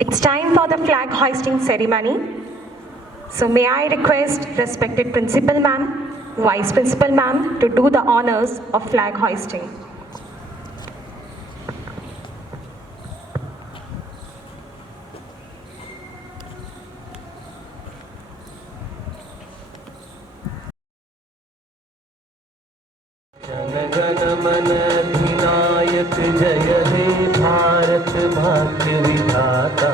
It's time for the flag hoisting ceremony. So may I request respected Principal Ma'am, Vice Principal Ma'am to do the honors of flag hoisting. Jana Gana मन अधिनायक जय हे भारत भाग्य विधाता।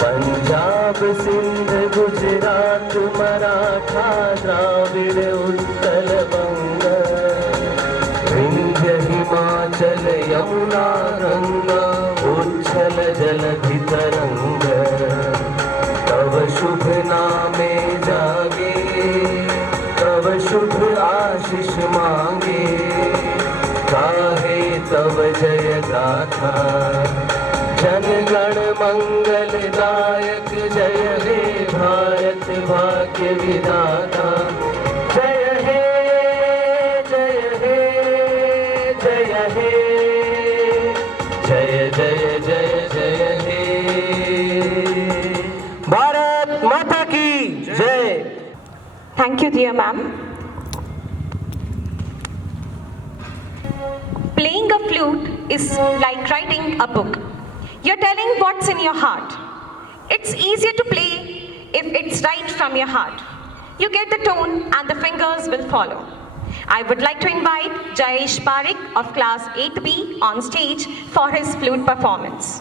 पंजाब सिंध गुजरात मराठा द्राविड़ उत्कल बंग। विंध्य हिमाचल यमुना गंगा उच्छल जलधि तरंग। तव शुभ नामे जागे तव शुभ आशीष मांगे। गाहे तव जय गाथा जन गण मंगलदायक जय हे भारत भाग्य विधाता। जय हे जय हे जय हे जय जय जय जय हे। भारत माता की जय। Thank you, dear ma'am. Playing a flute is like writing a book. You're telling what's in your heart. It's easier to play if it's right from your heart. You get the tone and the fingers will follow. I would like to invite Jayesh Parekh of class 8B on stage for his flute performance.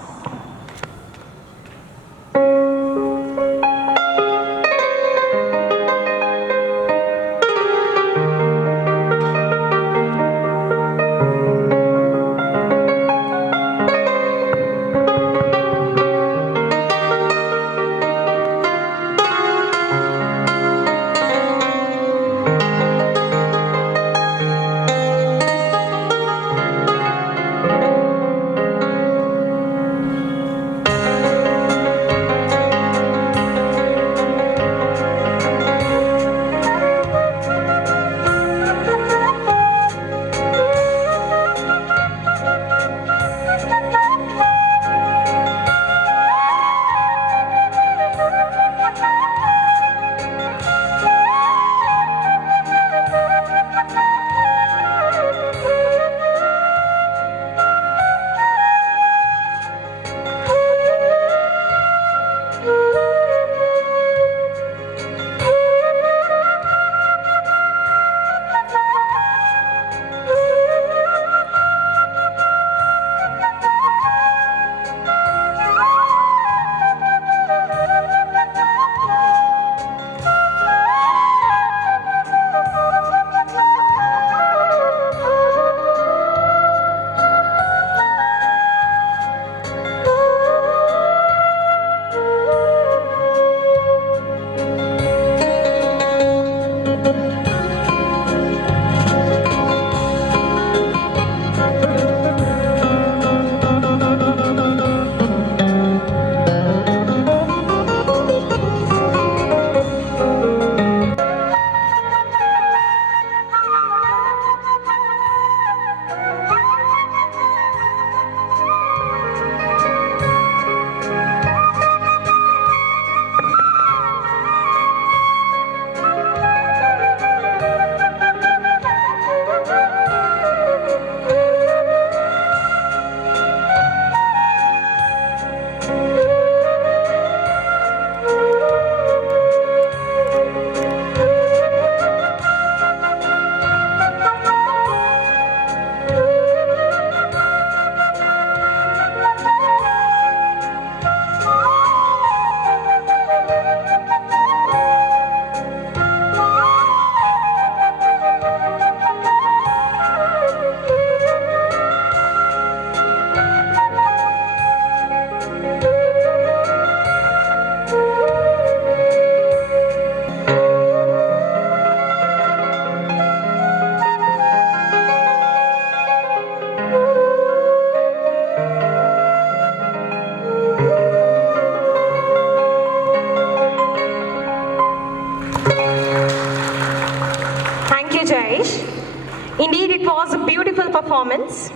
Indeed, it was a beautiful performance.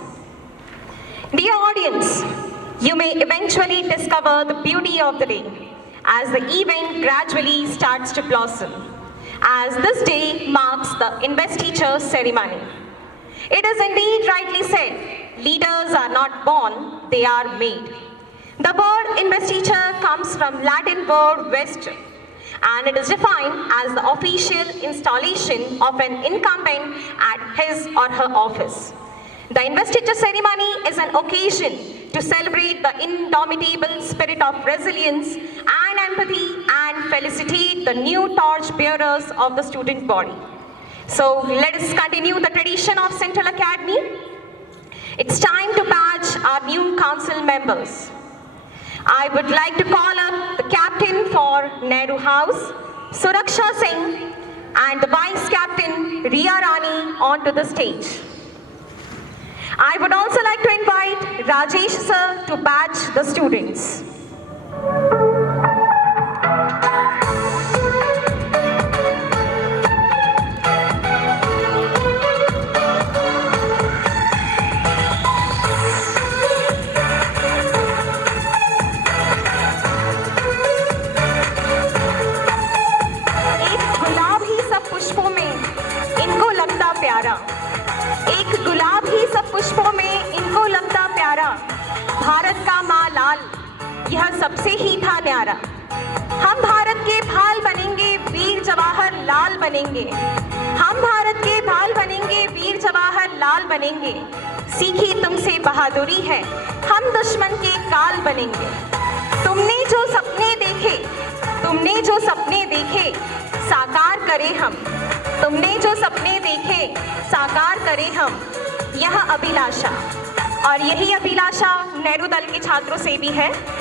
Dear audience, You may eventually discover the beauty of the day as the event gradually starts to blossom, as this day marks the investiture ceremony. It is indeed rightly said, leaders are not born, they are made. The word investiture comes from Latin word vesture, and it is defined as the official installation of an incumbent at his or her office. The investiture ceremony is an occasion to celebrate the indomitable spirit of resilience and empathy and felicitate the new torch bearers of the student body. So let us continue the tradition of Central Academy. It's time to badge our new council members. I would like to call up the captain for Nehru House, Suraksha Singh, and the vice captain Riya Rani onto the stage. I would also like to invite Rajesh sir to badge the students. एक गुलाब ही सब पुष्पों में इनको लगता प्यारा, भारत का माँ लाल यह सबसे ही था न्यारा। हम भारत के भाल बनेंगे, वीर जवाहर लाल बनेंगे। हम भारत के भाल बनेंगे, वीर जवाहर लाल बनेंगे। सीखी तुमसे बहादुरी है, हम दुश्मन के काल बनेंगे। तुमने जो सपने देखे, तुमने जो सपने देखे, साकार करें हम। तुमने जो सपने देखे, साकार करें हम, यह अभिलाषा। और यही अभिलाषा नेहरू दल के छात्रों से भी है।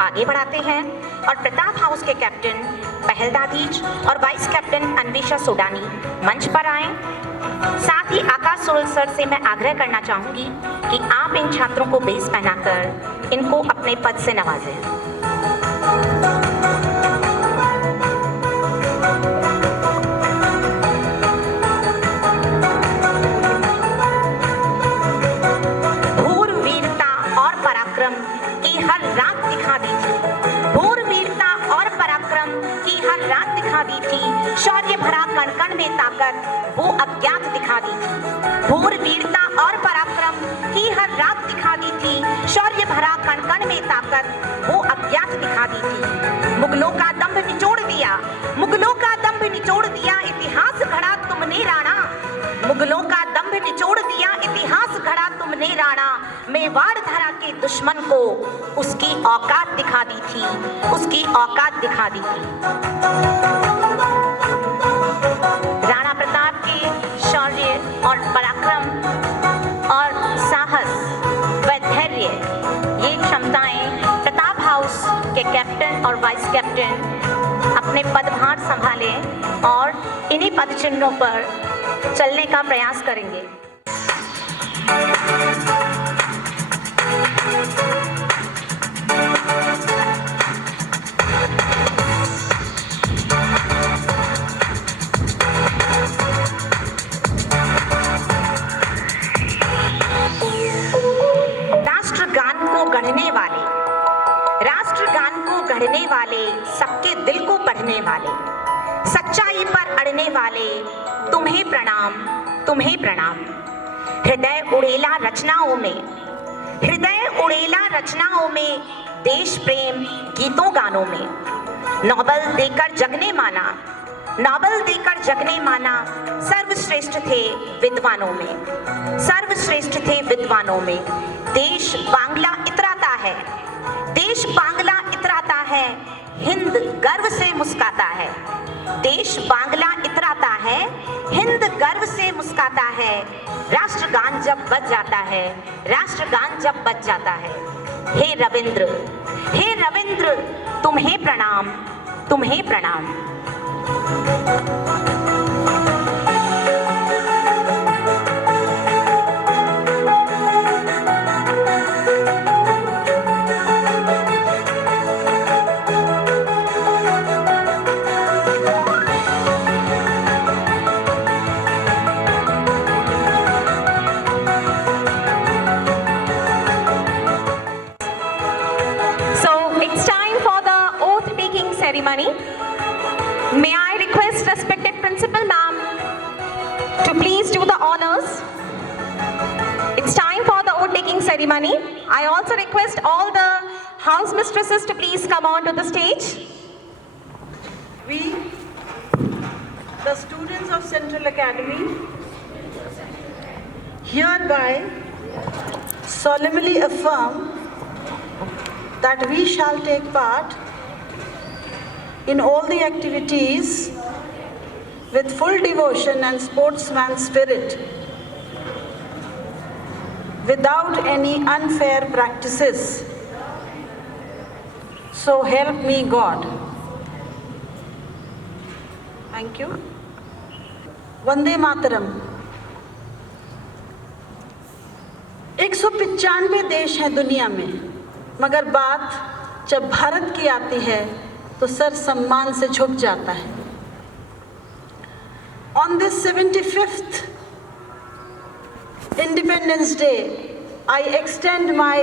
आगे बढ़ाते हैं और प्रताप हाउस के कैप्टन पहल दादीज और वाइस कैप्टन अन्वेषा सोडानी मंच पर आए। साथ ही आकाश सोल सर से मैं आग्रह करना चाहूंगी कि आप इन छात्रों को बेस पहनाकर इनको अपने पद से नवाजें। शौर्य भरा कण-कण में ताकत वो अज्ञात दिखा दी थी। भूर वीरता और पराक्रम की हर रात दिखा दी थी। शौर्य भरा कण-कण में ताकत वो अज्ञात दिखा दी थी। मुगलों का दंभ निचोड़ दिया, मुगलों का दंभ निचोड़ दिया, इतिहास घड़ा तुमने राणा। मुगलों का दंभ निचोड़ दिया, इतिहास घड़ा तुमने राणा। मेवाड़ धरा के दुश्मन को उसकी औकात दिखा दी थी, उसकी औकात दिखा दी थी। राणा प्रताप के शौर्य और पराक्रम और साहस व धैर्य, ये क्षमताएं प्रताप हाउस के कैप्टन और वाइस कैप्टन अपने पदभार संभालें और इन्हीं पद चिन्हों पर चलने का प्रयास करेंगे। गढ़ने वाले, सबके दिल को पढ़ने वाले, सच्चाई पर अड़ने वाले, तुम्हें प्रणाम, तुम्हें प्रणाम। हृदय उड़ेला रचनाओं में, हृदय उड़ेला रचनाओं में देश प्रेम गीतों गानों में। नोबल देकर जगने माना, नोबल देकर जगने माना, सर्वश्रेष्ठ थे विद्वानों में, सर्वश्रेष्ठ थे विद्वानों में। देश बांग्ला इतराता है, देश बांग्ला इतराता है, हिंद गर्व से मुस्काता है। देश बांग्ला इतराता है, हिंद गर्व से मुस्काता है। राष्ट्रगान जब बज जाता है, राष्ट्रगान जब बज जाता है। हे रविंद्र, हे रविंद्र, तुम्हें प्रणाम, तुम्हें प्रणाम। Ceremony. May I request respected principal ma'am to please do the honors. It's time for the oath taking ceremony. I also request all the house mistresses to please come on to the stage. We, the students of Central Academy, hereby solemnly affirm that we shall take part in all the activities with full devotion and sportsman spirit, without any unfair practices. So help me God. Thank you. Vande Mataram. 195 देश हैं दुनिया में, मगर बात जब भारत की आती है तो सर सम्मान से झुक जाता है। On this 75th Independence Day, I extend my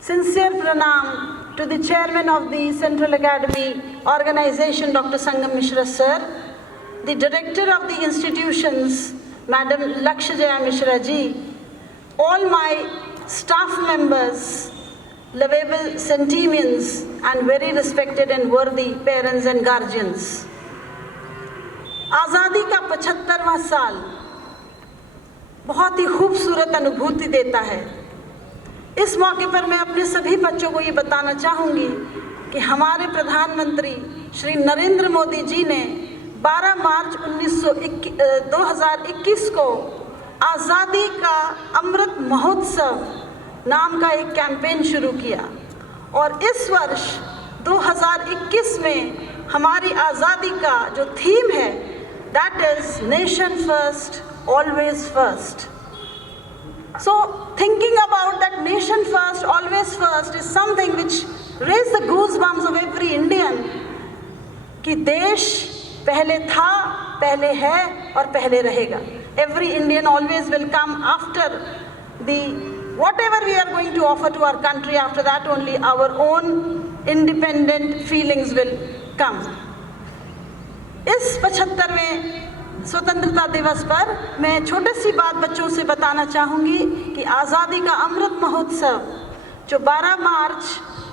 sincere pranam to the chairman of the Central Academy organization, Dr. Sangam Mishra sir, the director of the institutions, Madam Lakshya Mishra ji, all my staff members, lovable centenarians and very respected and worthy parents and guardians. आज़ादी का 75वां साल बहुत ही खूबसूरत अनुभूति देता है। इस मौके पर मैं अपने सभी बच्चों को ये बताना चाहूँगी कि हमारे प्रधानमंत्री श्री नरेंद्र मोदी जी ने 12 मार्च 2021 को आज़ादी का अमृत महोत्सव नाम का एक कैंपेन शुरू किया और इस वर्ष 2021 में हमारी आज़ादी का जो थीम है that is nation first always first. So thinking about that nation first always first is something which raise the goosebumps of every Indian कि देश पहले था, पहले है और पहले रहेगा। Every Indian always will come after the whatever we are going to offer to our country, after that only our own independent feelings will come. इस 75वें स्वतंत्रता दिवस पर मैं छोटी सी बात बच्चों से बताना चाहूँगी कि आज़ादी का अमृत महोत्सव जो 12 मार्च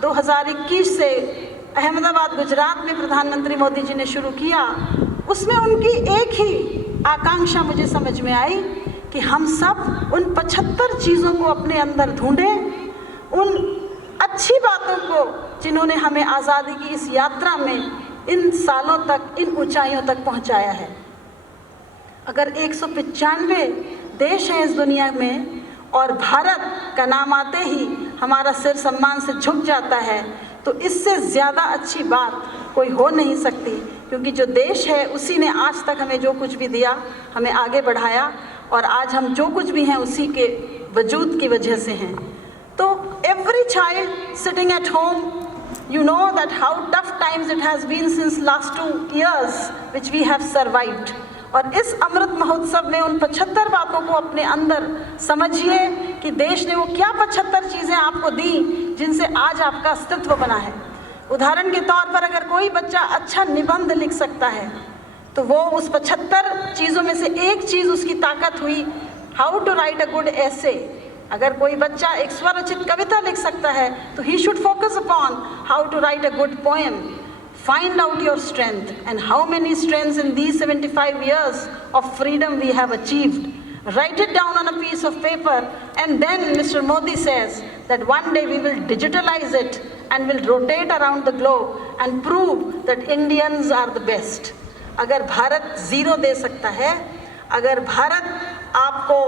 2021 से अहमदाबाद गुजरात में प्रधानमंत्री मोदी जी ने शुरू किया, उसमें उनकी एक ही आकांक्षा मुझे समझ में आई कि हम सब उन 75 चीज़ों को अपने अंदर ढूंढें, उन अच्छी बातों को जिन्होंने हमें आज़ादी की इस यात्रा में इन सालों तक, इन ऊंचाइयों तक पहुंचाया है। अगर 195 देश हैं इस दुनिया में और भारत का नाम आते ही हमारा सिर सम्मान से झुक जाता है, तो इससे ज़्यादा अच्छी बात कोई हो नहीं सकती, क्योंकि जो देश है उसी ने आज तक हमें जो कुछ भी दिया, हमें आगे बढ़ाया और आज हम जो कुछ भी हैं उसी के वजूद की वजह से हैं। तो every child sitting at home, you know that how tough times it has been since last 2 years which we have survived. और इस अमृत महोत्सव में उन 75 बातों को अपने अंदर समझिए कि देश ने वो क्या 75 चीज़ें आपको दी जिनसे आज आपका अस्तित्व बना है। उदाहरण के तौर पर अगर कोई बच्चा अच्छा निबंध लिख सकता है तो वो उस 75 चीज़ों में से एक चीज़ उसकी ताकत हुई how to write a good ऐसे, अगर कोई बच्चा एक स्वरचित कविता लिख सकता है तो he should focus upon how to write a good poem. Find out your strength and how many strengths in these 75 years of freedom we have achieved. Write it down on a piece of paper, and then Mr. Modi says that one day we will digitalize it and will rotate around the globe and prove that Indians are the best. अगर भारत 0 दे सकता है, अगर भारत आपको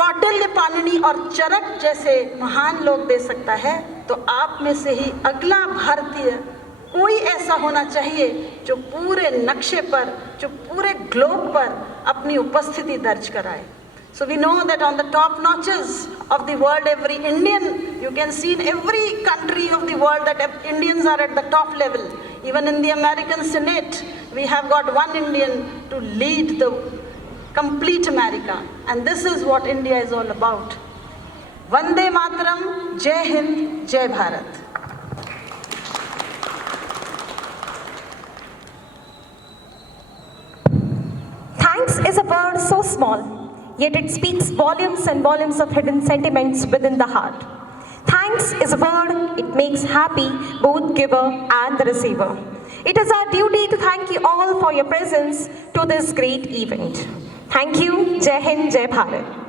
कौटिल्य, पाणिनि और चरक जैसे महान लोग दे सकता है, तो आप में से ही अगला भारतीय कोई ऐसा होना चाहिए जो पूरे नक्शे पर, जो पूरे ग्लोब पर अपनी उपस्थिति दर्ज कराए. So we know that on the top notches of the world, every Indian, you can see in every country of the world that Indians are at the top level. Even in the American Senate, we have got one Indian to lead the complete America. And this is what India is all about. Vande Mataram, Jai Hind, Jai Bharat. Thanks is a word so small, yet it speaks volumes and volumes of hidden sentiments within the heart. Thanks is a word, it makes happy both giver and the receiver. It is our duty to thank you all for your presence to this great event. Thank you. Jai Hind, Jai Bharat.